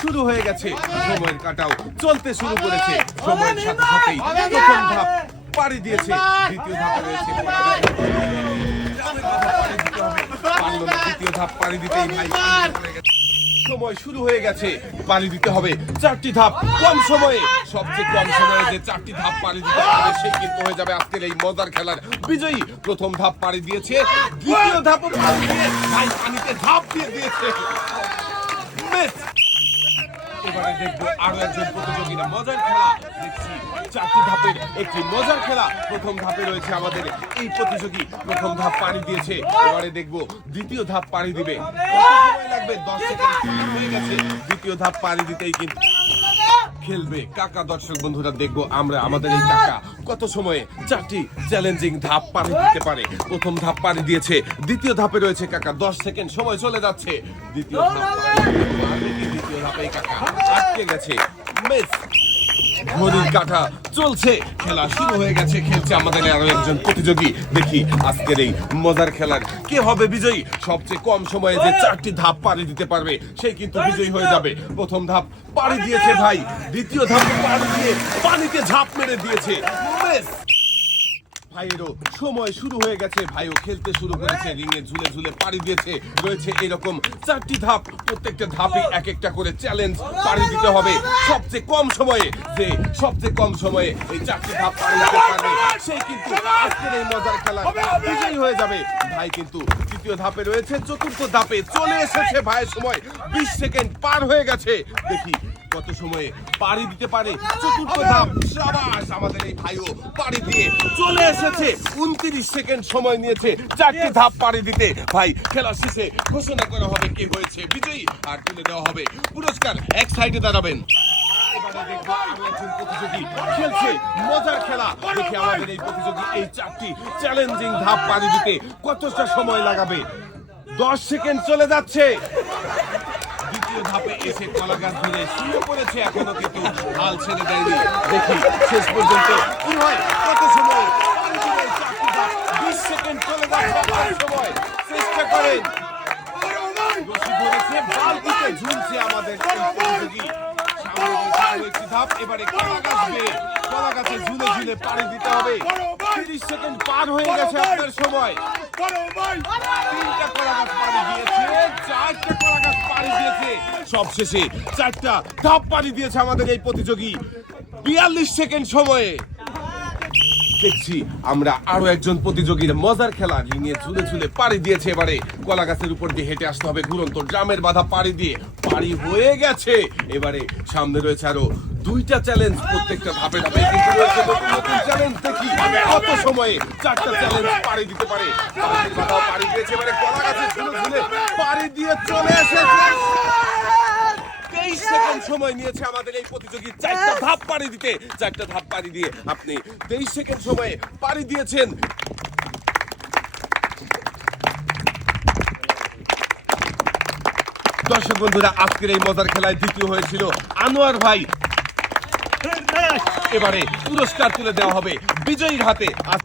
শুরু হয়ে গেছে। সময়ের কাটাও। চলতে শুরু করেছে। সময়ের সাথে সাথেই প্রথম ধাপ পাড়ি দিয়েছে। দ্বিতীয় ধাপে রয়েছে। দ্বিতীয় ধাপ পাড়ি দিতেই ভাই সময় শুরু হয়ে গেছে। পানি দিতে হবে। চারটি ধাপ কম সময়ে। সবচেয়ে কম সময়ে যে চারটি ধাপ পানি দিতে হবে সেই কিন্তু হয়ে যাবে আজকের এই মজার খেলার বিজয়ী। প্রথম ধাপ পাড়ি দিয়েছে। দ্বিতীয় ধাপও পাড়ি দিয়ে ভাই পানিতে ধাপ দিয়ে দিয়েছে! দেখব আরও একজন প্রতিযোগীরা। মজার খেলা দেখছি। চারটি ধাপের একটি মজার খেলা। প্রথম ধাপে রয়েছে আমাদের এই প্রতিযোগী। প্রথম ধাপ পানি দিয়েছে। এবারে দেখব দ্বিতীয় ধাপ পানি দিবে। লাগবে? দশ সেকেন্ড হয়ে গেছে। দ্বিতীয় ধাপ পানি দিতেই কিন্তু খেলবে। কাকা দর্শক বন্ধুরা, দেখব আমরা, আমাদের এই কাকা কত সময়ে চারটি চ্যালেঞ্জিং ধাপ পানি দিতে পারে। প্রথম ধাপ পানি দিয়েছে। দ্বিতীয় ধাপে রয়েছে কাকা দশ সেকেন্ড। সময় চলে যাচ্ছে। দ্বিতীয় ধাপ? দ্বিতীয় ধাপে কাকা আটকে গেছে। মিস ঘড়ির কাটা চলছে, খেলা শুরু হয়ে গেছে, খেলছে আমাদের আরও একজন প্রতিযোগী। দেখি আজকের এই মজার খেলার কে হবে বিজয়ী? সবচেয়ে কম সময়ে যে চারটি ধাপ পাড়ি দিতে পারবে, সে কিন্তু বিজয়ী হয়ে যাবে। প্রথম ধাপ পাড়ি দিয়েছে ভাই, দ্বিতীয় ধাপ পাড়ি দিয়ে পানিতে ঝাঁপ মেরে দিয়েছে। মিস ভাইয়েরও সময় শুরু হয়ে গেছে। ভাইও খেলতে শুরু করেছে রিঙে ঝুলে ঝুলে পাড়ি দিয়েছে। রয়েছে এরকম চারটি ধাপ, প্রত্যেকটা ধাপে এক একটা করে চ্যালেঞ্জ পাড়ি দিতে হবে। সবচেয়ে কম সময়ে যে, সবচেয়ে কম সময়ে এই চারটি ধাপ পাড়ি দিতে পারবে, সেই কিন্তু আজকের এই মজার খেলা বিজয়ী হয়ে যাবে। ভাই কিন্তু তৃতীয় ধাপে রয়েছে, চতুর্থ ধাপে চলে এসেছে। ভাইয়ের সময় বিশ সেকেন্ড পার হয়ে গেছে। দেখি কত সময়ে পাড়ি দিতে পারে? চতুর্থ ধাপ, সাবাস, আমাদের এই ভাইও পাড়ি দিয়ে চলে এসেছে। উনত্রিশ সেকেন্ড সময় নিয়েছে চারটি ধাপ পাড়ি দিতে। ভাই, খেলা শেষে ঘোষণা করা হবে কি হয়েছে? বিজয়ী আর তুলে দেওয়া হবে পুরস্কার। এক সাইডে দাঁড়াবেন। খেলছে, মজার খেলা। প্রতিযোগী এই চারটি চ্যালেঞ্জিং ধাপ পাড়ি দিতে কতটা সময় লাগাবে? দশ সেকেন্ড চলে যাচ্ছে। দ্বিতীয় ধাপে এসে কলা গাছ ধরে শুয়ে পড়েছে এখনও কিন্তু হাল ছেড়ে দেয়নি। দেখি শেষ পর্যন্ত কি হয়? কত সময়? এবারে কলা গাছ বেয়ে কলা গাছে ঝুলে ঝুলে পাড়ি দিতে হবে। তিরিশ সেকেন্ড পার হয়ে গেছে আপনার সময়। তিনটা কলা গাছ পাড়ি দিয়েছে চারটা কলা গাছ পাড়ি দিয়েছে। সবশেষে চারটা ধাপ পাড়ি দিয়েছে আমাদের এই প্রতিযোগী। বিয়াল্লিশ সেকেন্ড সময়ে। দেখছি আমরা আরও একজন প্রতিযোগীর মজার খেলা রিঙে ঝুলে ঝুলে পাড়ি দিয়েছে এবারে। কলা গাছের উপর দিয়ে হেঁটে আসতে হবে ঘুরন্ত ড্রামের বাধা পাড়ি দিয়ে। পাড়ি হয়ে গেছে। এবারে সামনে রয়েছে আরও দুইটা চ্যালেঞ্জ প্রত্যেকটা ধাপে ধাপে কিন্তু রয়েছে নতুন চ্যালেঞ্জ দেখি কত সময়ে চারটা চ্যালেঞ্জ পাড়ি দিতে পারে। পাড়ি দিয়েছে, এবারে কলা গাছে ঝুলে ঝুলে পাড়ি দিয়ে চলে এসেছে। তেইশ সেকেন্ড সময় নিয়েছে আমাদের এই প্রতিযোগী চারটা ধাপ পাড়ি দিতে। চারটা ধাপ পাড়ি দিয়ে আপনি তেইশ সেকেন্ড সময়ে পাড়ি দিয়েছেন। দর্শক বন্ধুরা, আজকের এই মজার খেলায় দ্বিতীয় হয়েছিল আনোয়ার ভাই। এবারে পুরস্কার তুলে দেওয়া হবে বিজয়ীর হাতে। আজ-